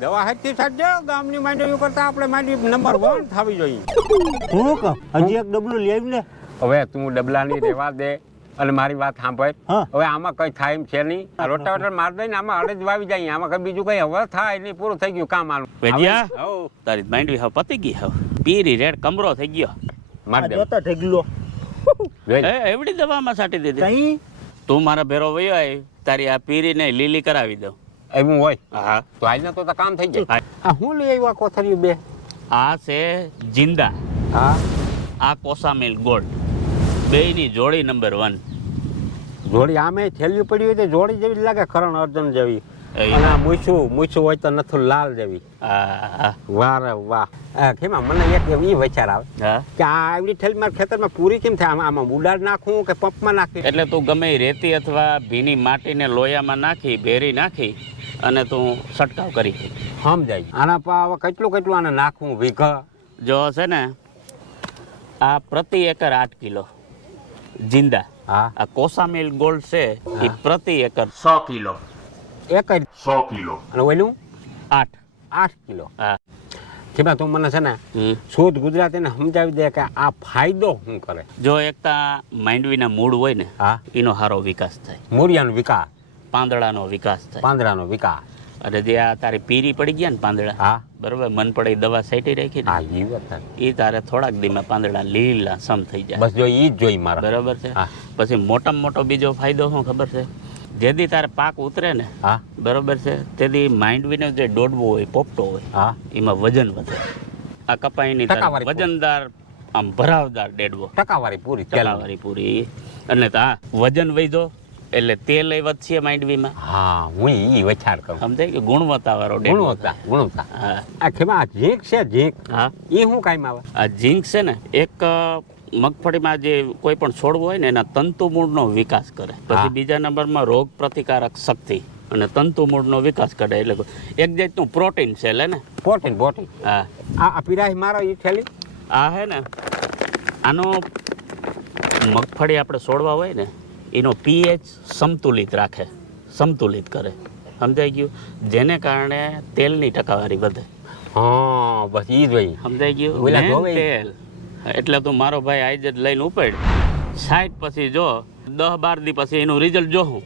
દવા હેઠી સાચજો ગામની માંડવી કરતા આપણે માંડવી નંબર 1 થવી જોઈએ. હું કહું હજી એક ડબલું લઈ આવી ને. હવે તું ડબલાની રેવા દે અને મારી વાત સાંભળ. હવે આમાં કઈ થાય એમ છે નહીં. રોટાવેટર માર દઈ ને આમાં અડદ વાવી જાય. આમાં કઈ બીજું કઈ હવે થાય નહીં. પૂરું થઈ ગયું કામ આનું. વેજિયા તારી માંડવી હવે પતી ગઈ હવે પીરી રેડ કમરો થઈ ગયો. માર દે જોતા ઢગલો એવડી દવામાં સાટી દીધી. કઈ તું મારા ભેરો વયો આવી તારી આ પીરીને લીલી કરાવી દઉં. એવું હોય હા તો આજના તો કામ થઈ જાય. આ હું લઈ આવ્યા કોથળીઓ બે. આ છે જિંદા, હા આ કોસામિલ ગોલ્ડ, બેયની જોડી નંબર 1. જોડી આમે થેલી પડી હોય તો જોડી જેવી જ લાગે, કરણ અર્જુન જેવી. અને આ મૂછું હોય તો નથુ લાલ જેવી. વાહ રે વાહ. કેમાં મને એક એ વિચાર આવે કે આ આવડી થેલી મારા ખેતરમાં પૂરી કેમ થાય? આમાં ઉડાડ નાખું કે પંપમાં નાખી? એટલે તું ગમે એ રેતી અથવા ભીની માટીને લોયામાં નાખી ભેરી નાખી અને તું છંટકાવ કરી સમજાય. આના પર કેટલું આને નાખવું વીઘા? જો છે ને આ પ્રતિ એકર 8 કિલો જિંદા. હા આ કોસામિલ ગોલ્ડ છે એ પ્રતિ એકર 100 કિલો. એક જ 100 કિલો અને ઓલું 8 કિલો. હા કેમાં તું મને છે ને શુદ્ધ ગુજરાતીને સમજાવી દે કે આ ફાયદો શું કરે? જો એકતા માંડવીના મૂળ હોય ને હા એનો સારો વિકાસ થાય, મૂળિયાનો વિકાસ, પાંદડાનો વિકાસ થાય, પાંદડાનો વિકાસ. અને જે આ તારી પીરી પડી ગયા ને પાંદડા, હા બરોબર, મન પડે એ દવા સાઈટી રાખી હા ને એ વાત એ તારે થોડાક દીમાં પાંદડા લીલા સમ થઈ જાય. બસ જો ઈ જ જોઈ મારા. બરોબર છે. હા. પછી મોટામાં મોટો બીજો ફાયદો શું ખબર છે? જેથી તારે પાક ઉતરે ને, હા બરોબર છે, તેથી માંડવીનો જે ડોડવો હોય પોપટો હોય હા એમાં વજન વધે. આ કપાઈની તારે ટકાવારી વજનદાર આમ ભરાવદાર ડેડવો, ટકાવારી પૂરી ટકાવારી પૂરી. અને હા વજન વધ્યો એટલે તેલ એ વધશે માંડવીમાં. હા હું ઈ વિચાર કરું. સમજાય કે ગુણવત્તા વાળો ડેડવો. ગુણવત્તા. હા આ કેમાં આ ઝીંક છે ઝીંક? હા એ શું કામ આવે? આ ઝીંક છે ને એક મગફળીમાં જે કોઈ પણ છોડવો હોય ને એના તંતુ મૂળનો વિકાસ કરે. પછી બીજા નંબરમાં રોગ પ્રતિકારક શક્તિ અને તંતુ મૂળનો વિકાસ કરે. એટલે એક જાતનું પ્રોટીન છે લે ને. પ્રોટીન. હા આ પીરાય મારો ઈ થેલી આ હે ને આનો મગફળી આપણે છોડવા હોય ને એનો પીએચ સમતુલિત રાખે, સમતુલિત કરે. સમજાઈ ગયું? જેને કારણે તેલની ટકાવારી વધે. હા બસ ઈ જોઈ. સમજાઈ ગયું? તેલ એટલે તું મારો ભાઈ આઈ જ લઈને ઉપાડ 60 પછી જો 10-12 દી પછી એનું રિઝલ્ટ જોઉં